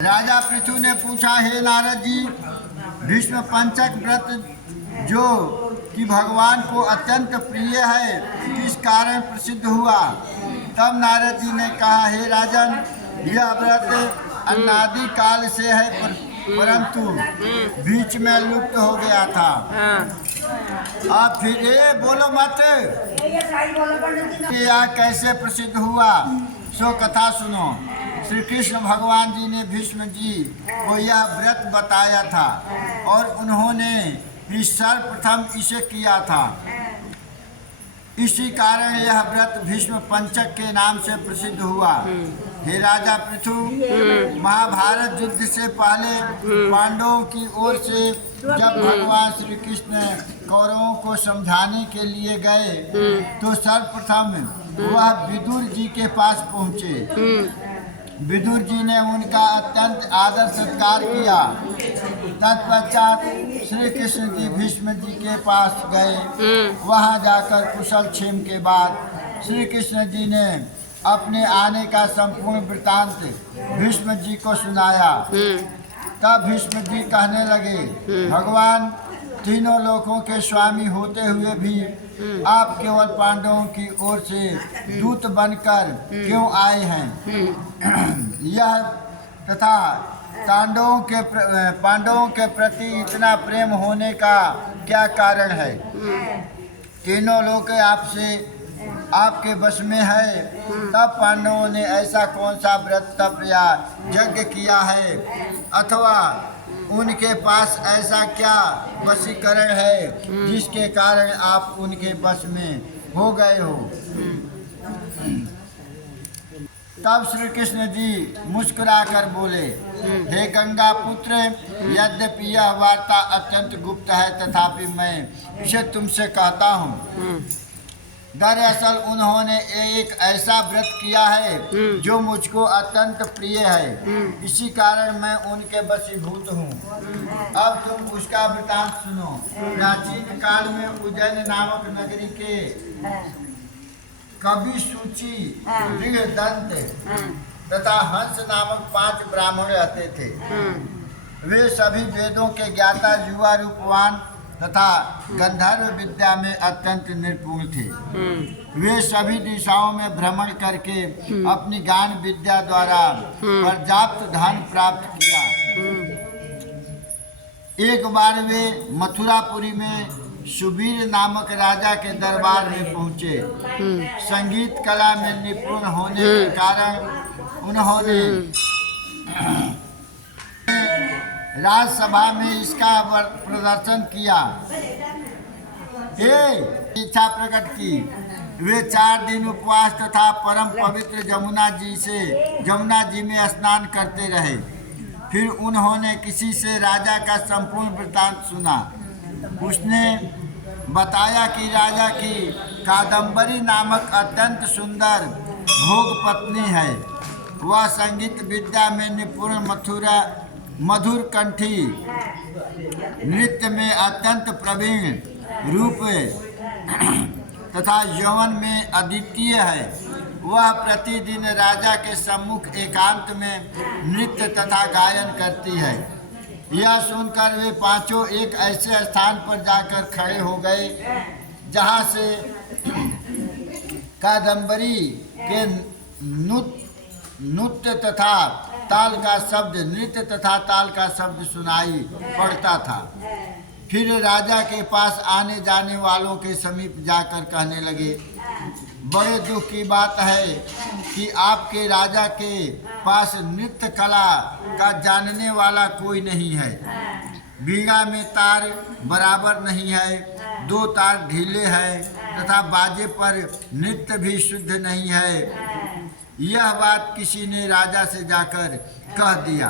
राजा पृथु ने पूछा, हे नारद जी, भीष्म पंचक व्रत जो कि भगवान को अत्यंत प्रिय है किस कारण प्रसिद्ध हुआ। तब नारद जी ने कहा, हे राजन, यह व्रत अनादि काल से है परंतु बीच में लुप्त हो गया था। अब फिर ये बोलो मत यह कैसे प्रसिद्ध हुआ, सो कथा सुनो। श्री कृष्ण भगवान जी ने भीष्म जी को यह व्रत बताया था और उन्होंने ही सर्वप्रथम इसे किया था। इसी कारण यह व्रत भीष्म पंचक के नाम से प्रसिद्ध हुआ। हे राजा पृथु, महाभारत युद्ध से पहले पांडवों की ओर से जब भगवान श्री कृष्ण कौरवों को समझाने के लिए गए तो सर्वप्रथम वह विदुर जी के पास पहुँचे। विदुर जी ने उनका अत्यंत आदर सत्कार किया। तत्पश्चात श्री कृष्ण जी भीष्म जी के पास गए। वहां जाकर कुशल क्षेम के बाद श्री कृष्ण जी ने अपने आने का संपूर्ण वृतांत भीष्म जी को सुनाया। तब भीष्म जी कहने लगे, भगवान तीनों लोकों के स्वामी होते हुए भी आप केवल पांडवों की ओर से दूत बनकर क्यों आए हैं। यह तथा पांडवों के प्रति इतना प्रेम होने का क्या कारण है। तीनों लोग आपके वश में है, तब पांडवों ने ऐसा कौन सा व्रत तप या यज्ञ किया है, अथवा उनके पास ऐसा क्या वशीकरण है जिसके कारण आप उनके वश में हो गए हो। तब श्री कृष्ण जी मुस्कुराकर बोले, हे गंगा पुत्र, यद्यपि यह वार्ता अत्यंत गुप्त है तथापि मैं इसे तुमसे कहता हूँ। दरअसल उन्होंने एक ऐसा व्रत किया है जो मुझको अत्यंत प्रिय है, इसी कारण मैं उनके वशीभूत हूँ। अब तुम उसका वृतांत सुनो। प्राचीन काल में उज्जैन नामक नगरी के कवि सूची, दृढ़दंत तथा हंस नामक 5 ब्राह्मण रहते थे। वे सभी वेदों के ज्ञाता, युवा, रूपवान तथा गंधर्व विद्या में अत्यंत निपुण थे। वे सभी दिशाओं में भ्रमण करके अपनी गान विद्या द्वारा पर्याप्त धन प्राप्त किया। एक बार वे मथुरापुरी में सुबीर नामक राजा के दरबार में पहुँचे। संगीत कला में निपुण होने के कारण उन्होंने राजसभा में इसका प्रदर्शन किया। इच्छा प्रकट की। वे 4 दिन उपवास तथा परम पवित्र जमुना जी में स्नान करते रहे। फिर उन्होंने किसी से राजा का संपूर्ण वृत्तांत सुना। उसने बताया कि राजा की कादम्बरी नामक अत्यंत सुंदर भोग पत्नी है। वह संगीत विद्या में निपुण, मधुर कंठी, नृत्य में अत्यंत प्रवीण, रूप तथा यौवन में अद्वितीय है। वह प्रतिदिन राजा के सम्मुख एकांत में नृत्य तथा गायन करती है। यह सुनकर वे पांचों एक ऐसे स्थान पर जाकर खड़े हो गए जहाँ से कादम्बरी के नृत्य तथा ताल का शब्द सुनाई पड़ता था। फिर राजा के पास आने जाने वालों के समीप जाकर कहने लगे, बड़े दुख की बात है कि आपके राजा के पास नृत्य कला का जानने वाला कोई नहीं है। बीड़ा में तार बराबर नहीं है, 2 तार ढीले हैं तथा बाजे पर नृत्य भी शुद्ध नहीं है। यह बात किसी ने राजा से जाकर कह दिया।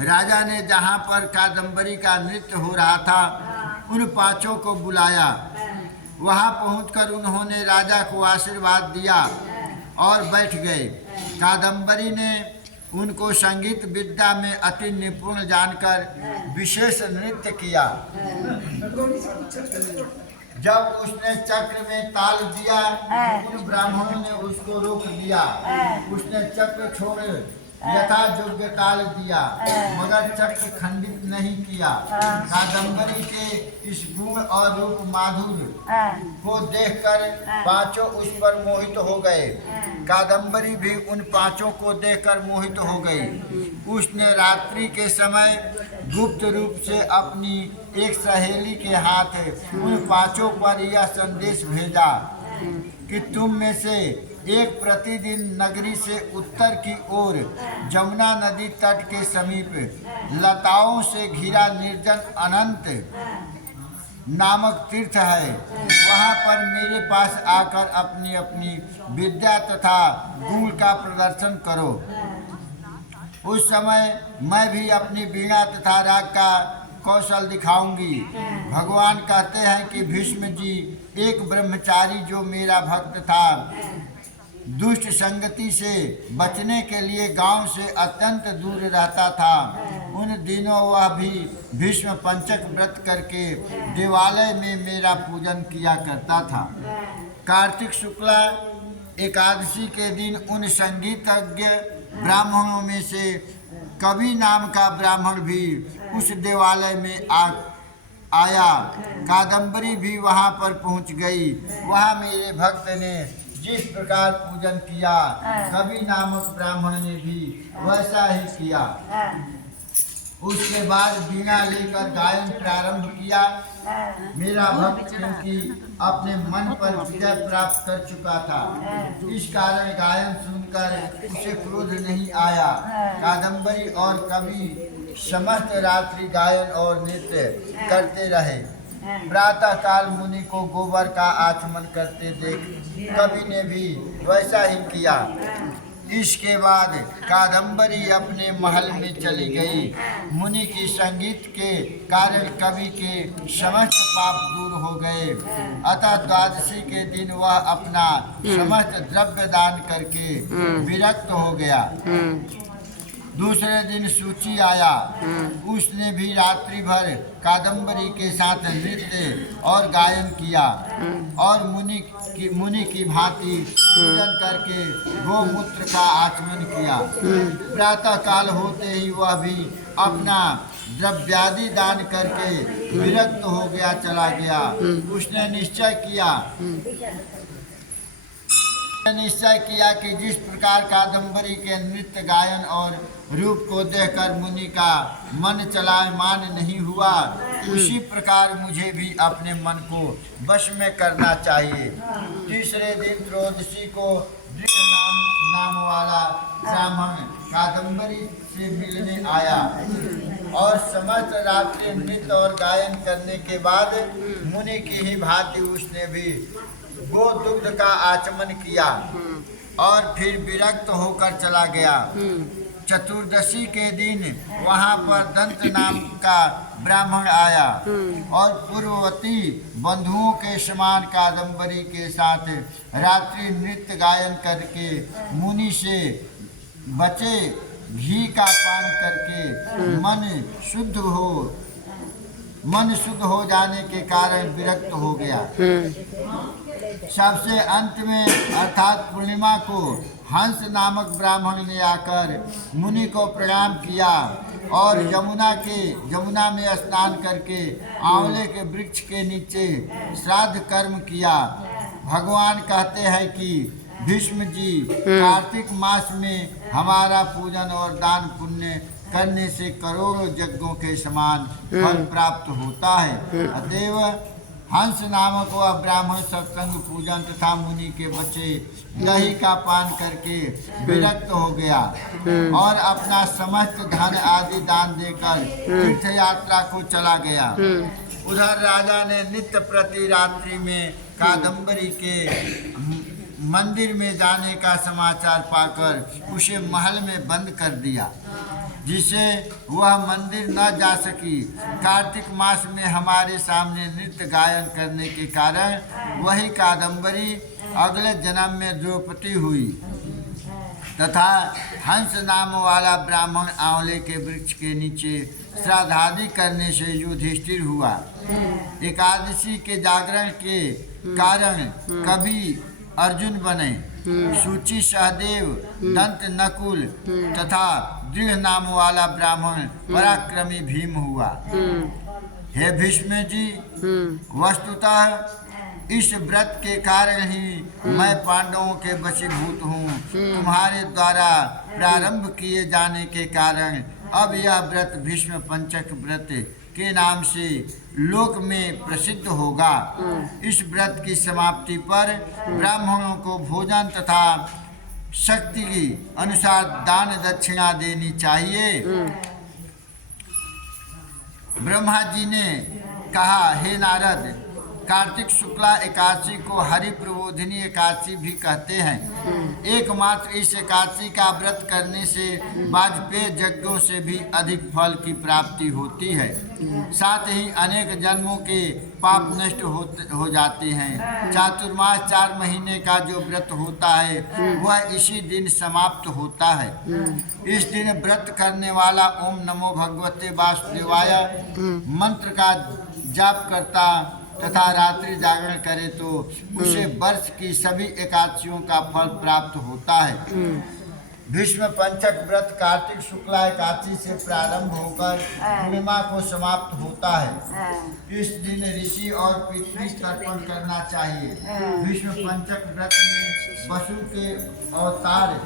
राजा ने जहाँ पर कादम्बरी का नृत्य हो रहा था उन 5 को बुलाया। वहाँ पहुंचकर उन्होंने राजा को आशीर्वाद दिया और बैठ गए। कादम्बरी ने उनको संगीत विद्या में अति निपुण जानकर विशेष नृत्य किया। जब उसने चक्र में ताल दिया उन ब्राह्मणों ने उसको रोक दिया। उसने चक्र छोड़ यथा योग्य ताल दिया, मगर चक्र खंडित नहीं किया। कादम्बरी के इस गुण और रूप माधुर्य को देखकर पांचों उस पर मोहित हो गए। कादम्बरी भी उन पांचों को देखकर मोहित हो गई। उसने रात्रि के समय गुप्त रूप से अपनी एक सहेली के हाथ उन पांचों पर यह संदेश भेजा कि तुम में से एक प्रतिदिन नगरी से उत्तर की ओर जमुना नदी तट के समीप लताओं से घिरा निर्जन अनंत नामक तीर्थ है, वहाँ पर मेरे पास आकर अपनी अपनी विद्या तथा गुण का प्रदर्शन करो। उस समय मैं भी अपनी वीणा तथा राग का कौशल दिखाऊंगी। भगवान कहते हैं कि भीष्म जी, एक ब्रह्मचारी जो मेरा भक्त था, दुष्ट संगति से बचने के लिए गांव से अत्यंत दूर रहता था। उन दिनों वह भी भीष्म पंचक व्रत करके देवालय में मेरा पूजन किया करता था। कार्तिक शुक्ला एकादशी के दिन उन संगीतज्ञ ब्राह्मणों में से कवि नाम का ब्राह्मण भी उस देवालय में आया। कादम्बरी भी वहाँ पर पहुँच गई। वहाँ मेरे भक्त ने जिस प्रकार पूजन किया, कवि नामक ब्राह्मण ने भी वैसा ही किया। उसके बाद वीणा लेकर गायन प्रारंभ किया। मेरा भक्त क्योंकि अपने मन पर विजय प्राप्त कर चुका था, इस कारण गायन सुनकर उसे क्रोध नहीं आया। कादम्बरी और कवि समस्त रात्रि गायन और नृत्य करते रहे। प्रातः काल मुनि को गोबर का आचमन करते देख कवि ने भी वैसा ही किया। इसके बाद कादम्बरी अपने महल में चली गई। मुनि की संगीत के कारण कवि के समस्त पाप दूर हो गए। अतः द्वादशी के दिन वह अपना समस्त द्रव्य दान करके विरक्त हो गया। दूसरे दिन सूची आया। उसने भी रात्रि भर कादम्बरी के साथ नृत्य और गायन किया और मुनि की भांति पूजन करके गोमूत्र का आचमन किया। प्रातः काल होते ही वह भी अपना द्रव्यादि दान करके विरक्त हो गया चला गया। उसने निश्चय किया कि जिस प्रकार कादम्बरी के नृत्य गायन और रूप को देखकर मुनि का मन चलायमान नहीं हुआ, उसी प्रकार मुझे भी अपने मन को वश में करना चाहिए। तीसरे दिन त्रयोदशी को नाम वाला ब्राह्मण कादम्बरी से मिलने आया और समस्त रात्रि नृत्य और गायन करने के बाद मुनि की ही भांति उसने भी गो दुग्ध का आचमन किया और फिर विरक्त होकर चला गया। चतुर्दशी के दिन वहाँ पर दंत नाम का ब्राह्मण आया और पूर्ववती बंधुओं के समान कादम्बरी के साथ रात्रि नृत्य गायन करके मुनि से बचे घी का पान करके मन शुद्ध हो जाने के कारण विरक्त हो गया। सबसे अंत में अर्थात पूर्णिमा को हंस नामक ब्राह्मण ने आकर मुनि को प्रणाम किया और यमुना में स्नान करके आंवले के वृक्ष के नीचे श्राद्ध कर्म किया। भगवान कहते हैं कि भीष्म जी, कार्तिक मास में हमारा पूजन और दान पुण्य करने से करोड़ों यज्ञों के समान फल प्राप्त होता है। अतएव हंस नामक वह ब्राह्मण सत्संग पूजन तथा मुनि के बचे दही का पान करके विरक्त हो गया और अपना समस्त धन आदि दान देकर तीर्थ यात्रा को चला गया। उधर राजा ने नित्य प्रति रात्रि में कादम्बरी के मंदिर में जाने का समाचार पाकर उसे महल में बंद कर दिया, जिसे वह मंदिर न जा सकी। कार्तिक मास में हमारे सामने नृत्य गायन करने के कारण वही कादम्बरी अगले जन्म में द्रौपदी हुई तथा हंस नाम वाला ब्राह्मण आंवले के वृक्ष के नीचे श्राद्धादि करने से युधिष्ठिर हुआ। एकादशी के जागरण के कारण कवि अर्जुन बने। सूची सहदेव, दंत नकुल तथा दृढ़ नाम वाला ब्राह्मण पराक्रमी भीम हुआ। हे भीष्म जी, वस्तुतः इस व्रत के कारण ही मैं पांडवों के वशीभूत हूँ। तुम्हारे द्वारा प्रारंभ किए जाने के कारण अब यह व्रत भीष्म पंचक व्रत के नाम से लोक में प्रसिद्ध होगा। इस व्रत की समाप्ति पर ब्राह्मणों को भोजन तथा शक्ति की अनुसार दान दक्षिणा देनी चाहिए। ब्रह्मा जी ने कहा, हे नारद, कार्तिक शुक्ला एकादशी को हरि प्रबोधिनी एकादशी भी कहते हैं। एकमात्र इस एकादशी का व्रत करने से वाजपेय यज्ञों से भी अधिक फल की प्राप्ति होती है। साथ ही अनेक जन्मों के पाप नष्ट हो जाते हैं। चातुर्मास 4 महीने का जो व्रत होता है वह इसी दिन समाप्त होता है। इस दिन व्रत करने वाला ओम नमो भगवते वासुदेवाय मंत्र का जाप करता तथा रात्रि जागरण करे तो उसे वर्ष की सभी एकादशियों का फल प्राप्त होता है। भीष्म पंचक व्रत कार्तिक शुक्ला एकादशी से प्रारंभ होकर पूर्णिमा को समाप्त होता है। इस दिन ऋषि और पितृ तर्पण करना चाहिए। भीष्म पंचक व्रत में वसु के अवतार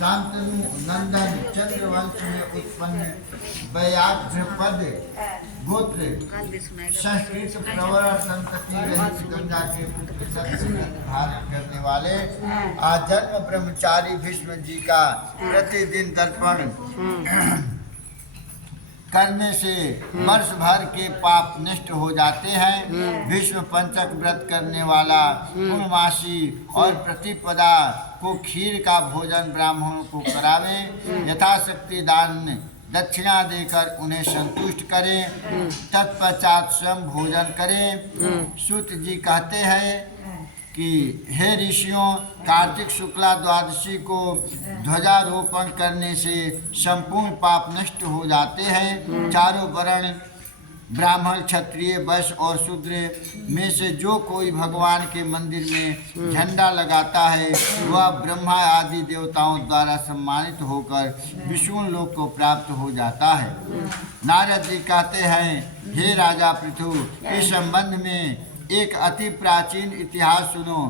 शांतनु नंदन चंद्रवंश में उत्पन्न व्याघ्रपद गोत्र संस्कृत प्रवर संतति रहित गंगा के पुत्र धारण करने वाले आजन्म ब्रह्मचारी भीष्म जी का प्रतिदिन तर्पण करने से वर्ष भर के पाप नष्ट हो जाते हैं। भीष्म पंचक व्रत करने वाला पूर्णमासी और प्रतिपदा को खीर का भोजन ब्राह्मणों को करावे, यथाशक्ति दान दक्षिणा देकर उन्हें संतुष्ट करें, तत्पश्चात स्वयं भोजन करें। सूत जी कहते हैं कि हे ऋषियों, कार्तिक शुक्ला द्वादशी को ध्वजारोपण करने से संपूर्ण पाप नष्ट हो जाते हैं। चारों वर्ण ब्राह्मण, क्षत्रिय, वैश्य और शूद्र में से जो कोई भगवान के मंदिर में झंडा लगाता है वह ब्रह्मा आदि देवताओं द्वारा सम्मानित होकर विष्णु लोक को प्राप्त हो जाता है। नारद जी कहते हैं, हे राजा पृथु, इस संबंध में एक अति प्राचीन इतिहास सुनो।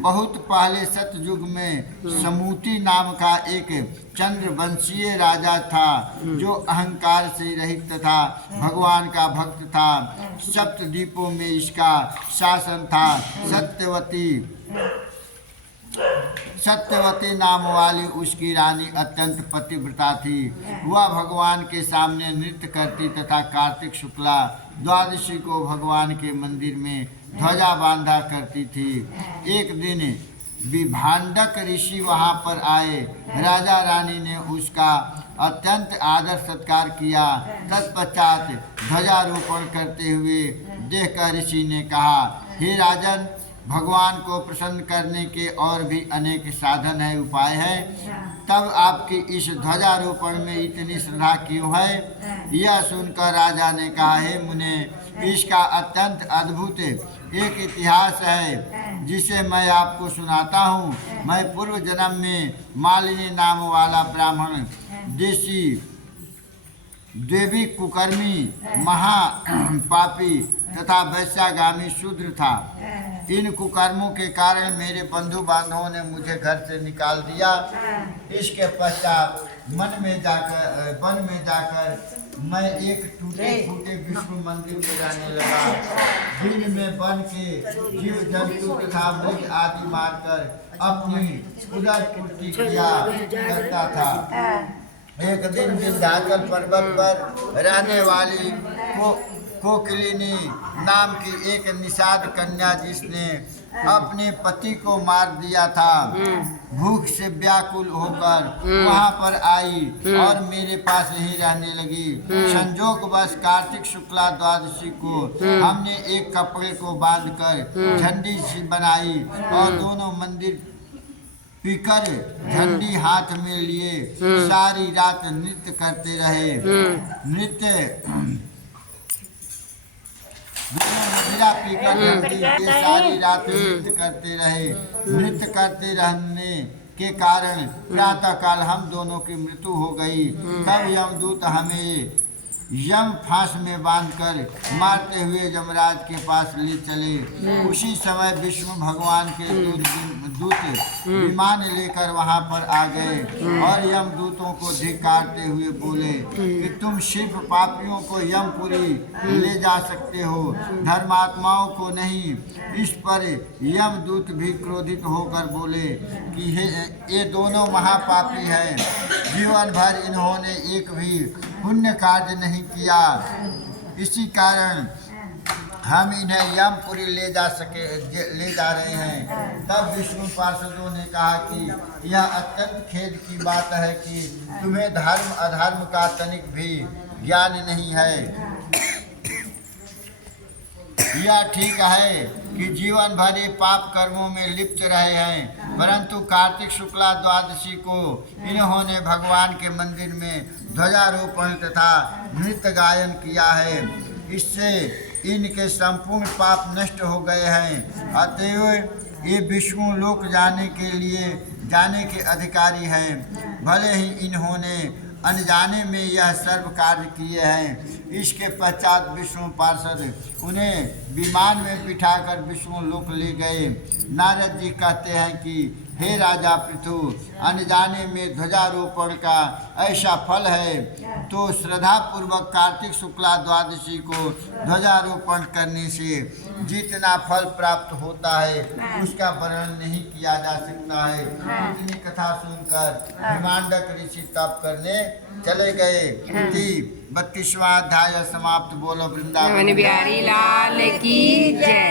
बहुत पहले सतयुग में समूति नाम का एक चंद्रवंशीय राजा था जो अहंकार से रहित तथा भगवान का भक्त था। सप्तद्वीपों में इसका शासन था। सत्यवती नाम वाली उसकी रानी अत्यंत पतिव्रता थी। वह भगवान के सामने नृत्य करती तथा कार्तिक शुक्ला द्वादशी को भगवान के मंदिर में ध्वजा बांधा करती थी। एक दिन विभांडक ऋषि वहां पर आए। राजा रानी ने उसका अत्यंत आदर सत्कार किया। तत्पश्चात ध्वजारोपण करते हुए देखकर ऋषि ने कहा, हे राजन, भगवान को प्रसन्न करने के और भी अनेक साधन है, उपाय है, तब आपकी इस ध्वजारोपण में इतनी श्रद्धा क्यों है? यह सुनकर राजा ने कहा, हे मुने, इसका अत्यंत अद्भुत एक इतिहास है जिसे मैं आपको सुनाता हूँ। मैं पूर्व जन्म में मालिनी नाम वाला ब्राह्मण देवी कुकर्मी महापापी तथा वैश्यागामी शूद्र था। इन कुकर्मों के कारण मेरे बंधु बांधवों ने मुझे घर से निकाल दिया। इसके पश्चात वन में जाकर मैं एक टूटे फूटे विष्णु मंदिर में रहने लगा। दिन में वन के जीव जंतु तथा मृग आदि मारकर अपनी उदर पूर्ति किया करता था। एक दिन विंध्याचल पर्वत पर रहने वाली कोकिलिनी नाम की एक निषाद कन्या, जिसने अपने पति को मार दिया था, भूख से व्याकुल होकर वहां पर आई और मेरे पास ही रहने लगी। संजोगवश कार्तिक शुक्ला द्वादशी को हमने एक कपड़े को बांधकर झंडी सी बनाई और दोनों मंदिर पीकर झंडी हाथ में लिए सारी रात नृत्य करते रहे। नृत्य मीरा पीकर धरती ये सारी रात नृत्य करते रहे। नृत्य करते रहने के कारण प्रातः काल हम दोनों की मृत्यु हो गई। तब यमदूत हमें यम फांस में बांधकर मारते हुए यमराज के पास ले चले। उसी समय विष्णु भगवान के दूत विमान लेकर वहां पर आ गए और यमदूतों को धिक्कारते हुए बोले कि तुम सिर्फ पापियों को यमपुरी ले जा सकते हो, धर्मात्माओं को नहीं। इस पर यमदूत भी क्रोधित होकर बोले कि ये दोनों महापापी हैं, जीवन भर इन्होंने एक भी पुण्य कार्य नहीं किया, इसी कारण हम इन्हें यमपुरी ले जा रहे हैं। तब विष्णु पार्षदों ने कहा कि यह अत्यंत खेद की बात है कि तुम्हें धर्म अधर्म का तनिक भी ज्ञान नहीं है। यह ठीक है कि जीवन भर ये पाप कर्मों में लिप्त रहे हैं, परंतु कार्तिक शुक्ला द्वादशी को इन्होंने भगवान के मंदिर में ध्वजारोपण तथा नृत्य गायन किया है। इससे इनके संपूर्ण पाप नष्ट हो गए हैं। अतएव ये विष्णु लोक जाने के अधिकारी हैं। भले ही इन्होंने अनजाने में यह सर्व कार्य किए हैं। इसके पश्चात विष्णु पार्षद उन्हें विमान में बिठाकर विष्णु लोक ले गए। नारद जी कहते हैं कि हे राजा पृथु, अनजाने में ध्वजारोपण का ऐसा फल है, तो श्रद्धा पूर्वक कार्तिक शुक्ला द्वादशी को ध्वजारोपण करने से जितना फल प्राप्त होता है उसका वर्णन नहीं किया जा सकता है। इतनी कथा सुनकर हिमांडक ऋषि तप करने चले गए। 32वां अध्याय समाप्त। बोलो वृंदावन बिहारी लाल की जय।